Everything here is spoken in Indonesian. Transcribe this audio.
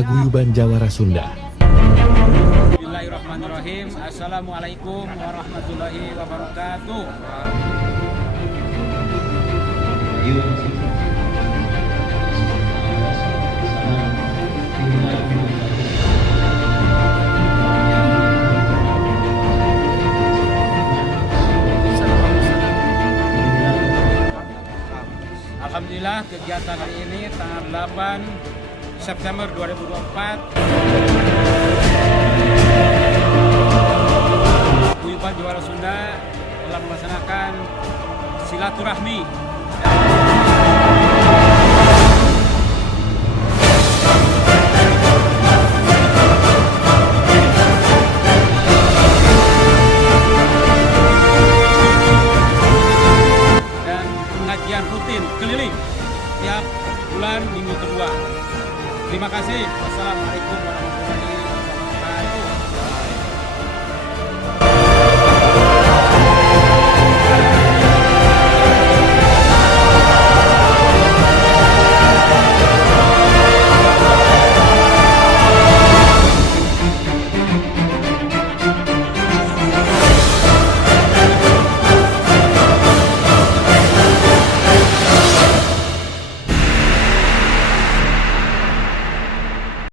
Paguyuban Jawara Sunda. Bismillahirrahmanirrahim. Assalamualaikum warahmatullahi wabarakatuh. Alhamdulillah kegiatan hari ini tanggal 8 September 2024 Paguyuban Jawara Sunda telah melaksanakan silaturahmi dan pengajian rutin keliling tiap bulan minggu kedua. Terima kasih. Wassalamualaikum warahmatullahi wabarakatuh.